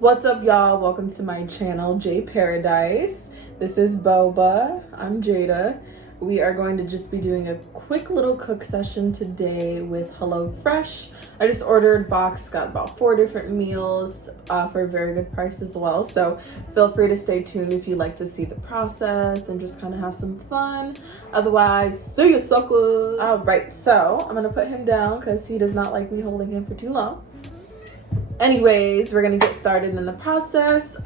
What's up, y'all? Welcome to my channel, J Paradise. This is Boba. I'm Jada. We are going to just be doing a quick little cook session today with HelloFresh. I just ordered box, got about 4 different meals for a very good price as well. So feel free to stay tuned if you'd like to see the process and just kind of have some fun. Otherwise, see you suckers. All right, so I'm gonna put him down because he does not like me holding him for too long. Anyways, we're gonna get started in the process.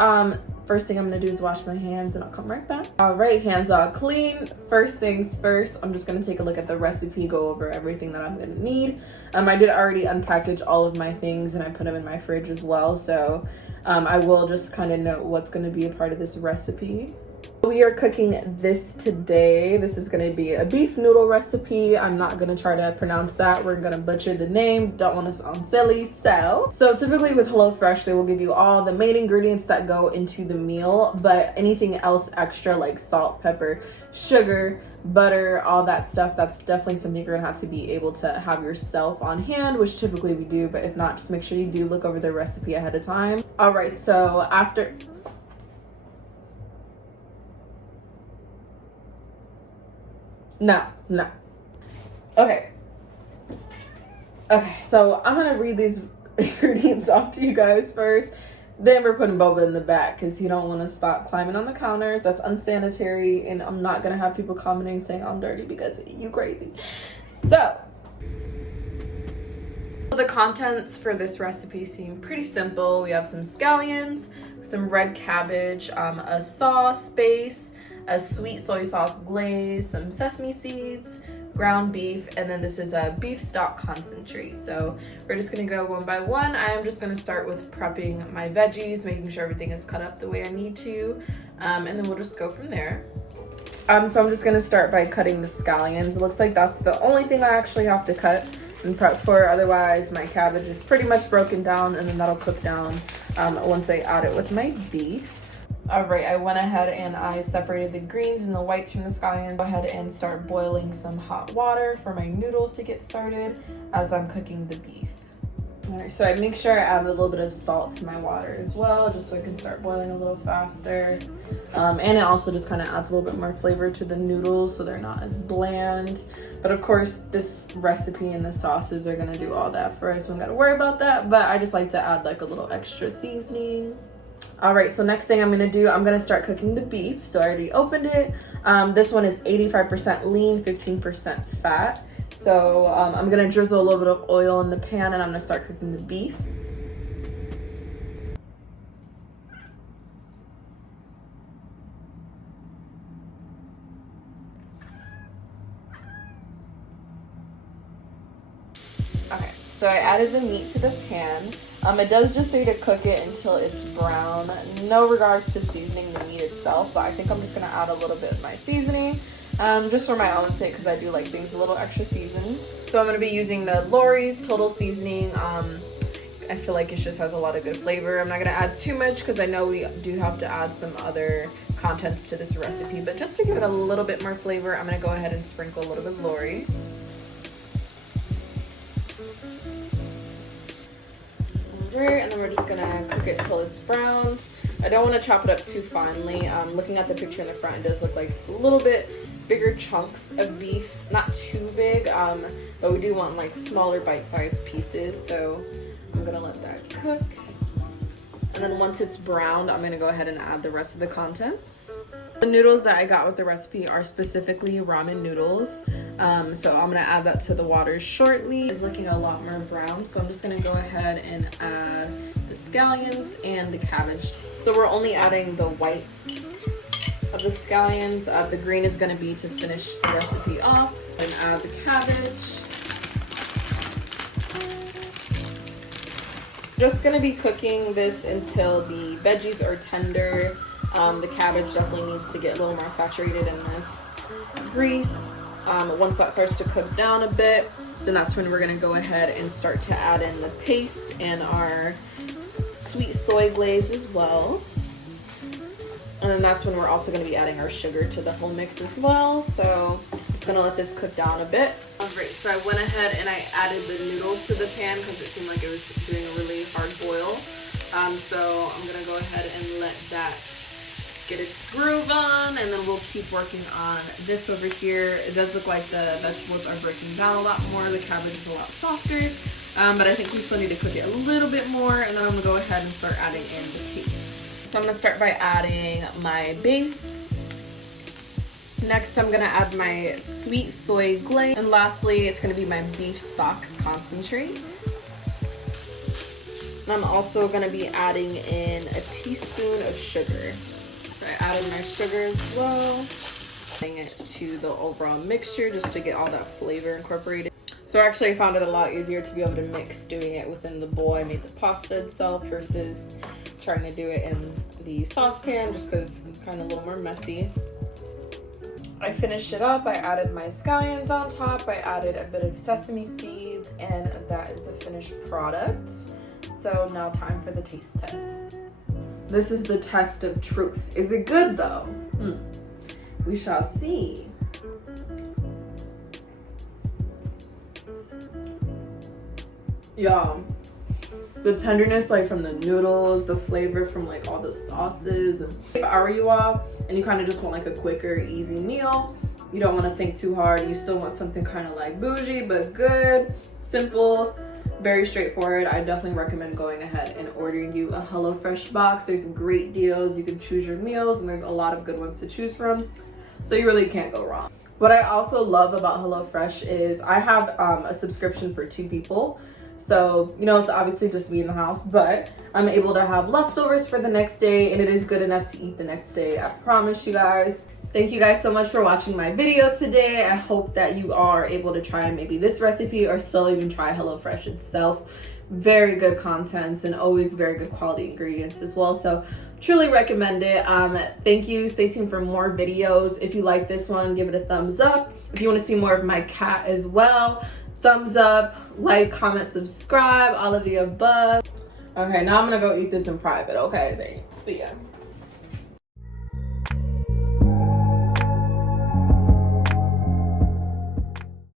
First thing I'm gonna do is wash my hands and I'll come right back. All right, hands all clean. First things first, I'm just gonna take a look at the recipe, go over everything that I'm gonna need. I did already unpackage all of my things and I put them in my fridge as well. So I will just kind of note what's gonna be a part of this recipe. We are cooking this today. This is going to be a beef noodle recipe. I'm not going to try to pronounce that. We're going to butcher the name. Don't want to sound silly. So typically with HelloFresh, they will give you all the main ingredients that go into the meal, but anything else extra like salt, pepper, sugar, butter, all that stuff, that's definitely something you're going to have to be able to have yourself on hand, which typically we do, but if not, just make sure you do look over the recipe ahead of time. All right, so after... No. Okay, so I'm gonna read these ingredients off to you guys first. Then we're putting Boba in the back because he don't want to stop climbing on the counters. That's unsanitary, and I'm not gonna have people commenting saying I'm dirty because you crazy. So the contents for this recipe seem pretty simple. We have some scallions, some red cabbage, a sauce base, a sweet soy sauce glaze, some sesame seeds, ground beef, and then this is a beef stock concentrate. So we're just gonna go one by one. I am just gonna start with prepping my veggies, making sure everything is cut up the way I need to, and then we'll just go from there. So I'm just gonna start by cutting the scallions. It looks like that's the only thing I actually have to cut and prep for. Otherwise, my cabbage is pretty much broken down, and then that'll cook down once I add it with my beef. All right, I went ahead and I separated the greens and the whites from the scallions. Go ahead and start boiling some hot water for my noodles to get started as I'm cooking the beef. All right, so I make sure I add a little bit of salt to my water as well, just so it can start boiling a little faster. And it also just kind of adds a little bit more flavor to the noodles so they're not as bland. But of course, this recipe and the sauces are gonna do all that for us. We don't gotta worry about that, but I just like to add like a little extra seasoning. All right, so next thing I'm gonna do, I'm gonna start cooking the beef. So I already opened it. This one is 85% lean, 15% fat. So I'm gonna drizzle a little bit of oil in the pan and I'm gonna start cooking the beef. Okay, so I added the meat to the pan. It does just say to cook it until it's brown. No regards to seasoning the meat itself, but I think I'm just gonna add a little bit of my seasoning, just for my own sake, because I do like things a little extra seasoned. So I'm gonna be using the Lori's Total Seasoning. I feel like it just has a lot of good flavor. I'm not gonna add too much because I know we do have to add some other contents to this recipe, but just to give it a little bit more flavor, I'm gonna go ahead and sprinkle a little bit of Lori's. And then we're just gonna cook it till it's browned. I don't want to chop it up too finely. Looking at the picture in the front, it does look like it's a little bit bigger chunks of beef, not too big, but we do want like smaller bite-sized pieces. So I'm gonna let that cook. And then once it's browned, I'm gonna go ahead and add the rest of the contents. The noodles that I got with the recipe are specifically ramen noodles. So I'm gonna add that to the water shortly. It's looking a lot more brown, so I'm just gonna go ahead and add the scallions and the cabbage. So we're only adding the whites of the scallions. The green is gonna be to finish the recipe off. And add the cabbage. Just gonna be cooking this until the veggies are tender. The cabbage definitely needs to get a little more saturated in this grease. Once that starts to cook down a bit, then that's when we're gonna go ahead and start to add in the paste and our sweet soy glaze as well. And then that's when we're also gonna be adding our sugar to the whole mix as well. So just gonna let this cook down a bit. All right, so I went ahead and I added the noodles to the pan because it seemed like it was doing a really hard boil. So I'm gonna go ahead and let that get its groove on, and then we'll keep working on this over here. It does look like the vegetables are breaking down a lot more. The cabbage is a lot softer, but I think we still need to cook it a little bit more, and then I'm gonna go ahead and start adding in the paste. So I'm gonna start by adding my base. Next, I'm gonna add my sweet soy glaze, and lastly, it's gonna be my beef stock concentrate. And I'm also gonna be adding in a teaspoon of sugar. So I added my sugar as well, adding it to the overall mixture just to get all that flavor incorporated. So actually I found it a lot easier to be able to mix doing it within the bowl I made the pasta itself versus trying to do it in the saucepan, just because it's kind of a little more messy. I finished it up. I added my scallions on top. I added a bit of sesame seeds, and that is the finished product. So now time for the taste test. This is the test of truth. Is it good though? We shall see. Y'all, the tenderness like from the noodles, the flavor from like all the sauces. And if I were you all and you kind of just want like a quicker, easy meal, you don't want to think too hard, you still want something kind of like bougie but good, simple, very straightforward, I definitely recommend going ahead and ordering you a HelloFresh box. There's great deals. You can choose your meals, and there's a lot of good ones to choose from, so you really can't go wrong. What I also love about HelloFresh is I have a subscription for 2 people. So, you know, it's obviously just me in the house, but I'm able to have leftovers for the next day, and it is good enough to eat the next day. I promise you guys. Thank you guys so much for watching my video today. I hope that you are able to try maybe this recipe or still even try HelloFresh itself. Very good contents and always very good quality ingredients as well. So truly recommend it. Thank you. Stay tuned for more videos. If you like this one, give it a thumbs up. If you want to see more of my cat as well, thumbs up, like, comment, subscribe, all of the above. Okay, now I'm gonna go eat this in private. Okay, thanks. See ya.